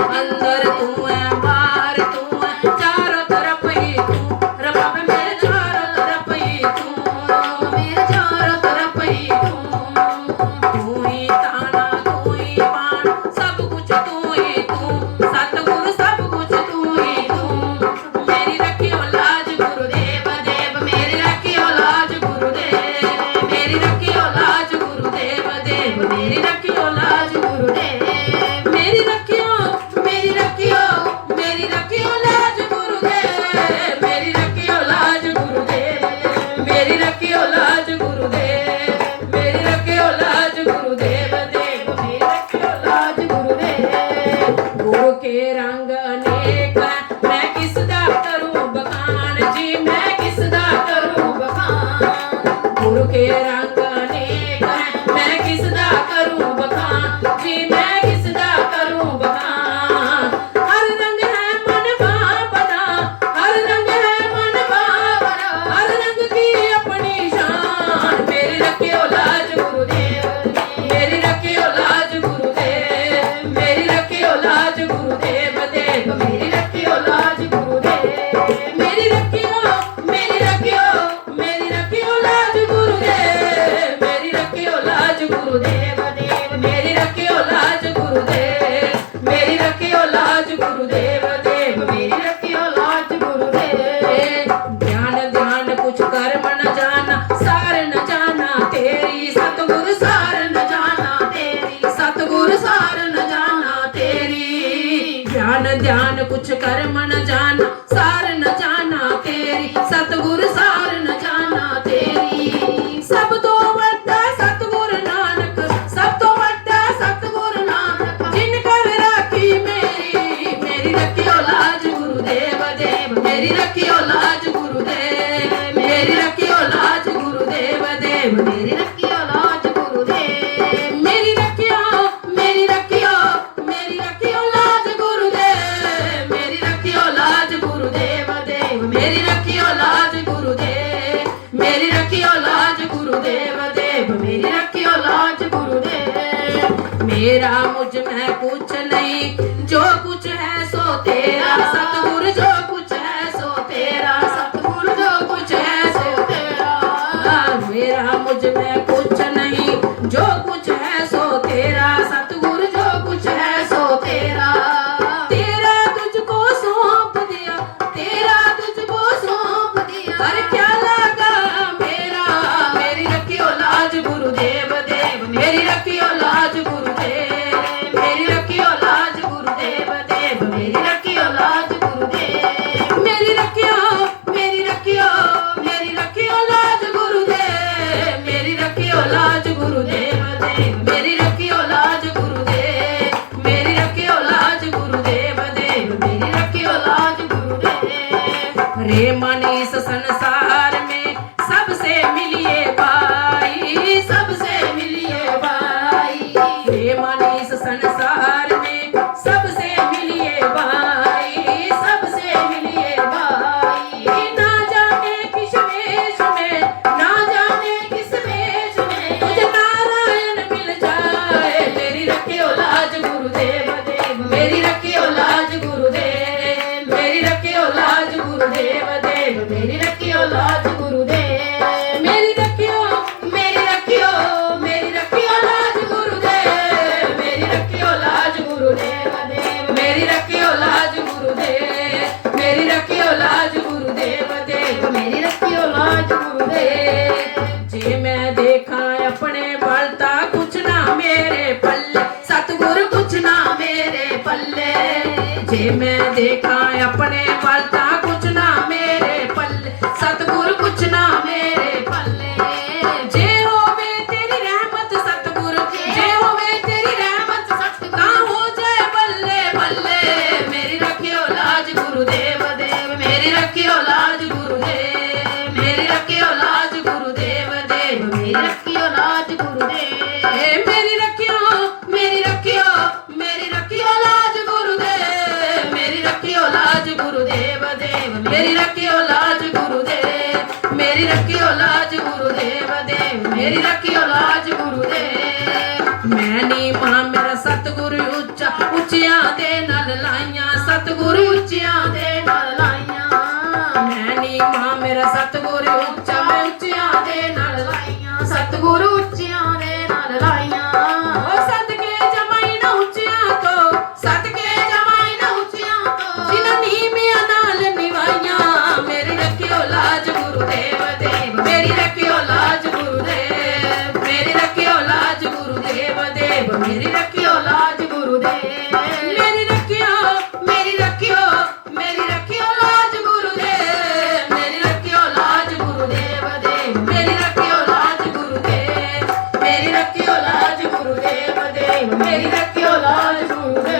अंदर तू है बाहर तू है चारों तरफ ही तू रब्बा वे मेरे चारों तरफ ही तू मेरे चारों तरफ ही तू ही ताना तू ही पान सब कुछ तू ही तू सतगुरु सब कुछ तू ही तू मेरी रखियो लाज गुरुदेव देव मेरी रखियो लाज गुरुदेव मेरी रखियो लाज गुरुदेव देव मेरी रखियो लाज गुरुदेव मेरी रखियो मेरी रखियो मेरी रखियो लाज गुरुदेव मेरी रखियो लाज गुरुदेव मेरी रखियो लाज गुरुदेव मेरी रखियो लाज गुरुदेव देव मेरी रखियो लाज गुरुदेव गुरु के रंग अनेक है मैं किसदा करूं बखान जी मैं किसदा करूं बखान गुरु के रंग अनेक है मैं किसदा करूं बखान जी मैं किसदा करूं बखान हर रंग है मन भावना हर रंग है मन भावना हर रंग की अपनी शान मेरी रखियो लाज गुरुदेव मेरी रखियो लाज गुरुदेव मेरी रखियो लाज गुरुदेव देव मेरी रखियो लाज गुरुदेव मेरी रखियो मेरी रखियो मेरी रखियो लाज गुरुदेव मेरी रखियो लाज गुरुदेव देव मेरी रखियो लाज गुरुदेव मेरी रखियो लाज गुरुदेव देव मेरी रखियो लाज गुरुदेव ध्यान ध्यान कुछ कर्म न जाना सार न जाना तेरी सतगुरु सार न जाना तेरी सतगुरु सार न जाना तेरी ध्यान ध्यान कुछ कर्म न जाना सार न जाना तेरी सतगुरु सार न जाना तेरी सब तो वड्डा सतगुरु नानक सब तो वड्डा सतगुरु नानक जिन कर राखी मेरी मेरी रखियो लाज गुरुदेव देव मेरी रखियो लाज गुरुदेव मेरी रखियो लाज गुरुदेव देव मेरी रखियो लाज गुरुदेव मेरी रखियो मेरी रखियो मेरी रखियो लाज गुरुदेव मेरी रखियो लाज गुरुदेव देव मेरी रखियो लाज गुरुदेव मेरी रखियो लाज गुरुदेव देव मेरी रखियो लाज गुरुदेव मेरा मुझ में कुछ नहीं जो कुछ है सो तेरा सतगुरु जो कुछ है सो तेरा सतगुरु जो कुछ है सो तेरा मेरा मुझ में कुछ नहीं जो कुछ है सो तेरा सतगुरु जो कुछ है सो तेरा तेरा तुझको सौंप दिया तेरा तुझको सौंप दिया पर क्या लगा मेरा मेरी रखियो लाज गुरुदेव देव मेरी रखियो लाज गुरुदेव मेरी रखियो लाज गुरुदेव देव मेरी रखियो लाज गुरुदेव मेरी रखियो मेरी रखियो मेरी रखियो लाज गुरुदेव मेरी रखियो लाज गुरुदेव देव मेरी रखियो लाज गुरुदेव मेरी रखियो लाज गुरुदेव देव मेरी रखियो लाज गुरुदेव रे मनीष संसार में सबसे मिलिए भाई सबसे मिलिए भाई रे मनीष संसार में सबसे मिलिए भाई सबसे मिलिए भाई ना जाने किस वेश में ना जाने किस वेश में तुझे नारायण मिल जाए मेरी रखियो लाज गुरुदेव देव मेरी रखियो लाज गुरुदेव मेरी रखियो लाज गुरुदेव देव मेरी रखियो लाज गुरुदेव मेरी रखियो मेरी रखियो मेरी रखियो लाज गुरुदेव मेरी रखियो लाज गुरुदेव देव मेरी रखियो लाज गुरुदेव मेरी रखियो लाज गुरुदेव देव मेरी रखियो लाज गुरुदेव जे मैं देखा अपने पलता कुछ ना मेरे पल्ले सतगुरु कुछ ना मेरे पल्ले जे मैं देखा अपने पलता कुछ ना मेरे पल्ले सतगुरु कुछ ना मेरे पल्ले जे होवे तेरी रहमत सतगुरु जे होवे तेरी रहमत सतगुरु ना हो जाए बल्ले बल्ले मेरी रखियो लाज गुरुदेव देव मेरी रखियो लाज गुरुदेव मेरी रखियो लाज गुरुदेव देव मेरी रखियो लाज गुरुदेव मेरी रखियो मेरी रखियो मेरी रखियो लाज गुरुदेव मेरी रखियो लाज गुरुदेव देव मेरी रखियो लाज गुरुदेव मेरी रखियो लाज गुरुदेव देव मेरी रखियो लाज गुरुदेव मैं नी मां मेरा सतगुरु उच्चा उच्चियां दे नाल ਨਾਲ ਲਾਈਆਂ ਸਤਿਗੁਰੂ ਉੱਚਿਆਂ ਦੇ ਨਾਲ ਲਾਈਆਂ ਮੈਂ ਨੀ ਮਾਂ ਮੇਰਾ ਸਤਿਗੁਰ ਉੱਚਾ ਮੈਂ ਉੱਚਿਆਂ ਦੇ ਨਾਲ ਲਾਈਆਂ ਸਤਿਗੁਰੂ ਉੱਚਿਆਂ ਦੇ ਨਾਲ ਲਾਈਆਂ ਓ ਸਦਕੇ ਜਮਾਈ ਨਾ ਉੱਚਿਆਂ ਤੋਂ ਸਦਕੇ ਜਮਾਈ ਨਾ ਉੱਚਿਆਂ ਤੋਂ ਜਿਨ੍ਹਾਂ ਨੀਵਿਆਂ ਨਾਲ ਨਿਵਾਈਆਂ ਮੇਰੀ ਰੱਖਿਓ ਲਾਜ ਗੁਰੂਦੇਵ ਦੇਵ ਮੇਰੀ ਰੱਖਿਓ ਲਾਜ ਗੁਰੂਦੇਵ ਮੇਰੀ ਰੱਖਿਓ ਲਾਜ ਗੁਰੂਦੇਵ ਦੇਵ ਮੇਰੀ ਰੱਖਿਓ ਲਾਜ ਗੁਰੂਦੇਵ ਮੇਰੀ ਰੱਖਿਓ ਮੇਰੀ ਰੱਖਿਓ ਮੇਰੀ ਰੱਖਿਓ ਲਾਜ ਗੁਰੂਦੇਵ ਮੇਰੀ ਰੱਖਿਓ ਲਾਜ ਗੁਰੂਦੇਵ ਦੇਵ ਮੇਰੀ ਰੱਖਿਓ ਲਾਜ ਗੁਰੂਦੇਵ ਮੇਰੀ ਰੱਖਿਓ ਲਾਜ ਗੁਰੂਦੇਵ ਦੇਵ ਮੇਰੀ ਰੱਖਿਓ ਲਾਜ ਗੁਰੂਦੇਵ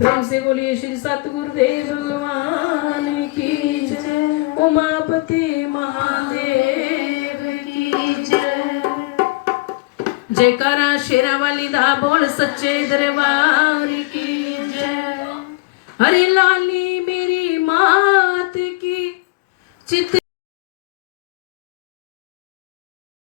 प्रेम से बोलिए श्री सतगुरुदेव भगवान की जय उमापति महादेव की जय जयकारा शेरा वाली दा बोल सच्चे दरबार की जय हरे लाली मेरी मात की चित